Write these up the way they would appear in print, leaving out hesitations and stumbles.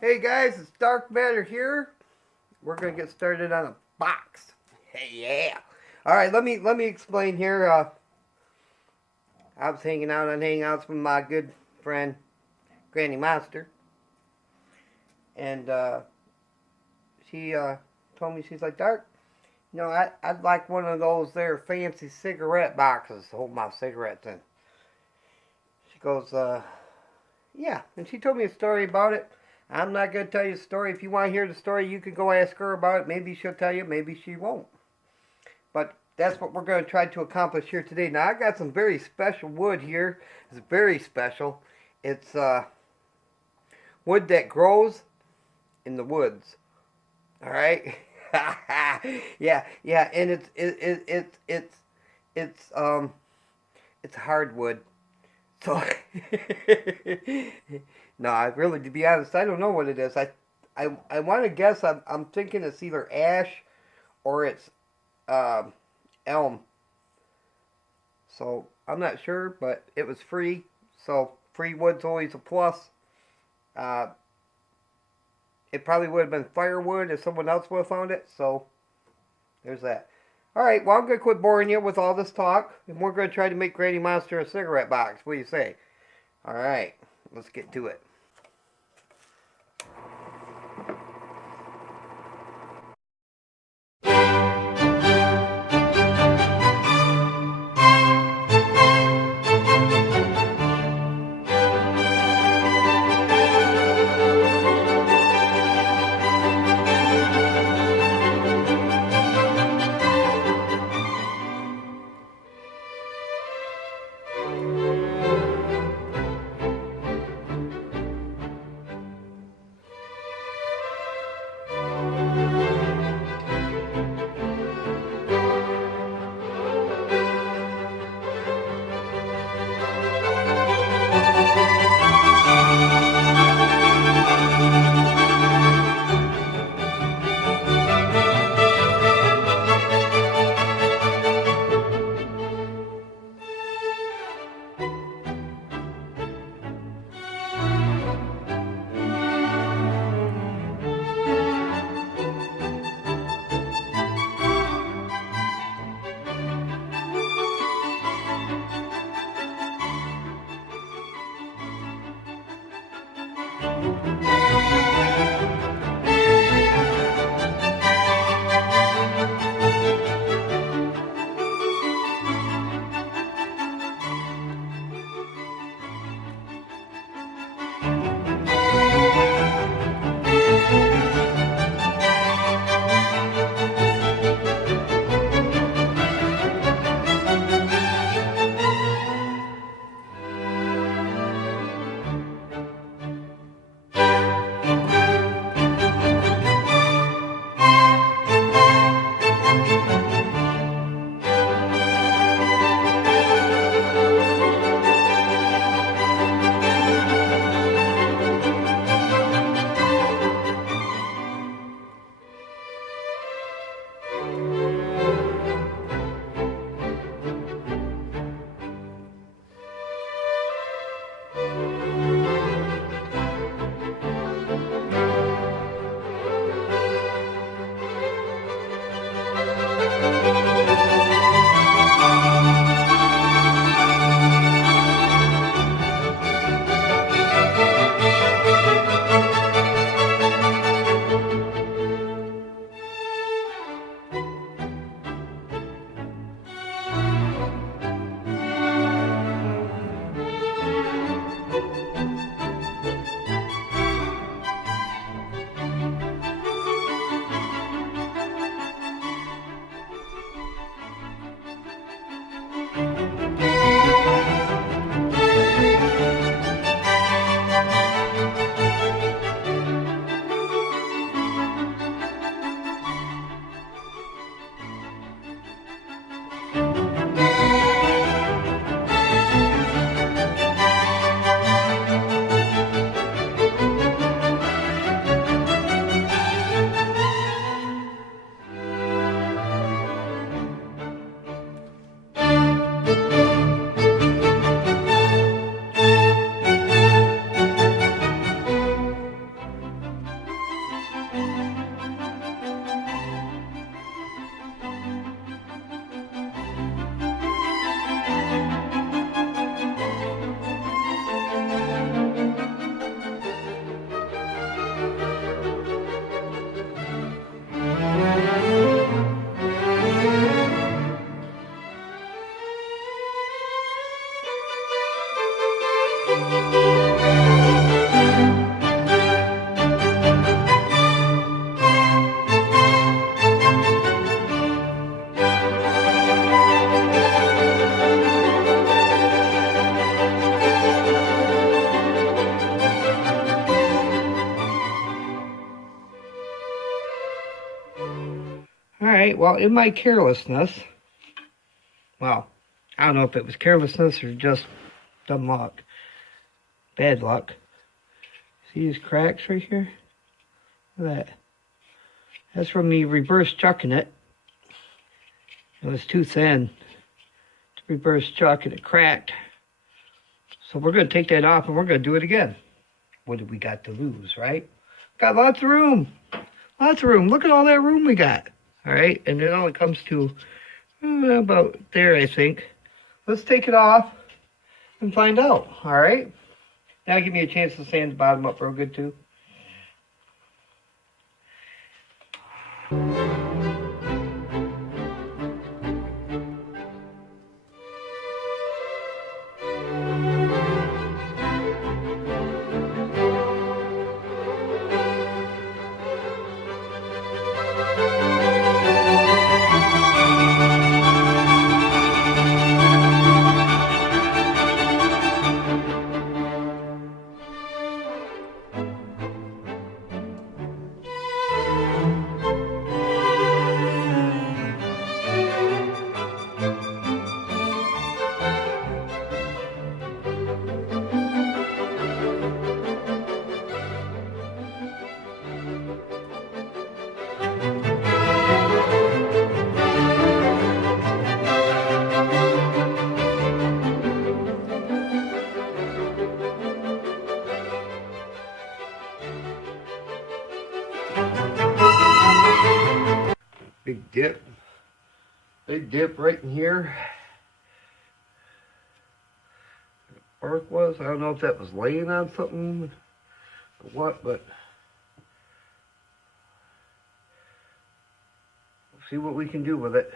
Hey guys, it's Dark Matter here. We're gonna get started on a box. Hey yeah. All right, let me explain here. I was hanging out on Hangouts with my good friend Granny Monster, and she told me, she's like, Dark, I'd like one of those there fancy cigarette boxes to hold my cigarettes in. She goes, yeah, and she told me a story about it. I'm not going to tell you the story. If you want to hear the story, you can go ask her about it. Maybe she'll tell you, maybe she won't. But that's what we're going to try to accomplish here today. Now, I got some very special wood here. It's very special. It's wood that grows in the woods. All right? yeah, and it's hardwood. So, no, I really, to be honest, I don't know what it is. I want to guess. I'm thinking it's either ash or it's um, elm. So I'm not sure, but it was free. So free wood's always a plus. Uh, it probably would have been firewood if someone else would have found it. So there's that. All right, well, I'm going to quit boring you with all this talk, and we're going to try to make Granny Monster a cigarette box. What do you say? All right, let's get to it. Alright, well, in my carelessness, well, I don't know if it was carelessness or just dumb luck. Bad luck. See these cracks right here? Look at that. That's from me reverse chucking it. It was too thin to reverse chuck and it cracked. So we're going to take that off and we're going to do it again. What do we got to lose, right? Got lots of room. Lots of room. Look at all that room we got. All right, and it only comes to about there, I think. Let's take it off and find out, all right? Now give me a chance to sand the bottom up real good, too. Big dip. Big dip right in here. Bark was. I don't know if that was laying on something or what, but we'll see what we can do with it.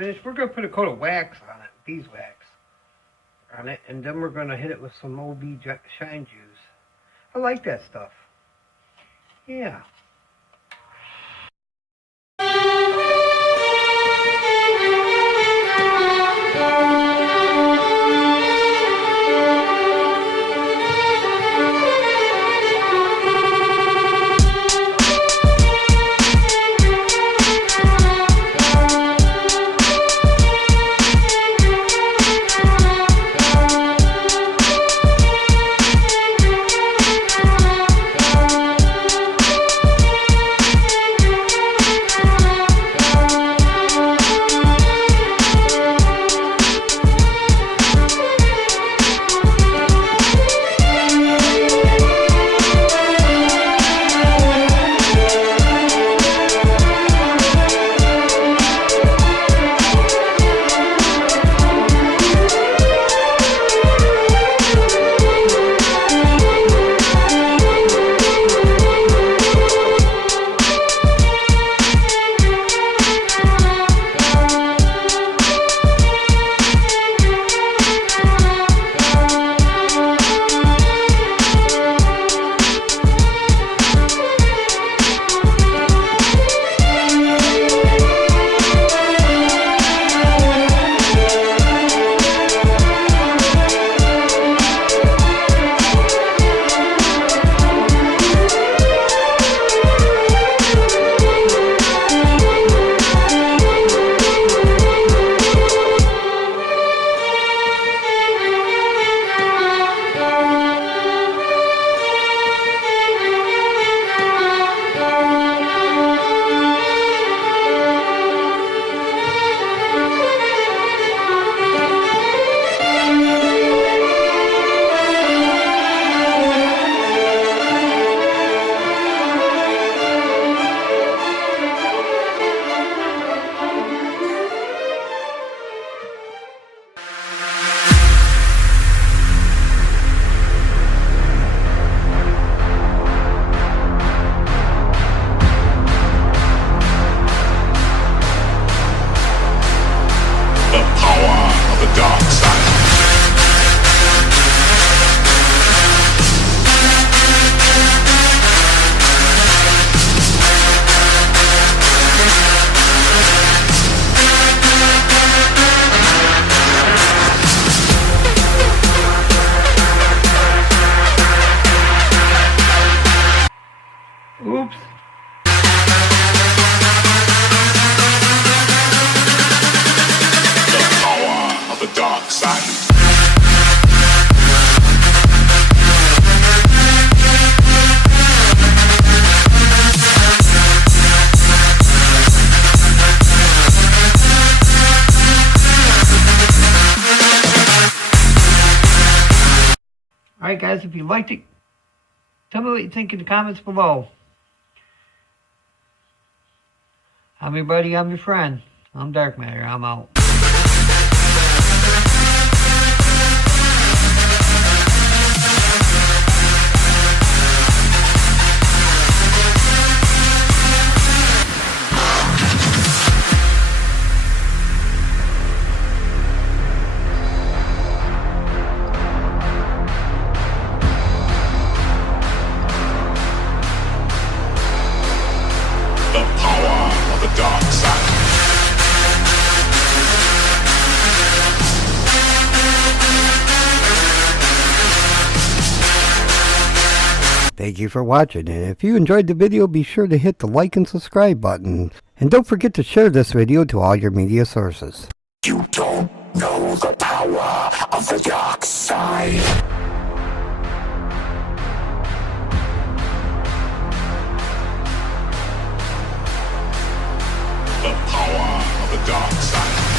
finished, we're going to put a coat of wax on it, beeswax on it, and then we're going to hit it with some OB shine juice. I like that stuff. Yeah. Oops. The power of the dark side. Alright guys, if you liked it, tell me what you think in the comments below. I'm your buddy, I'm your friend. I'm Dark Matter, I'm out. The power of the dark side. Thank you for watching, and if you enjoyed the video, be sure to hit the like and subscribe button. And don't forget to share this video to all your media sources. You don't know the power of the dark side. The power of the dark side.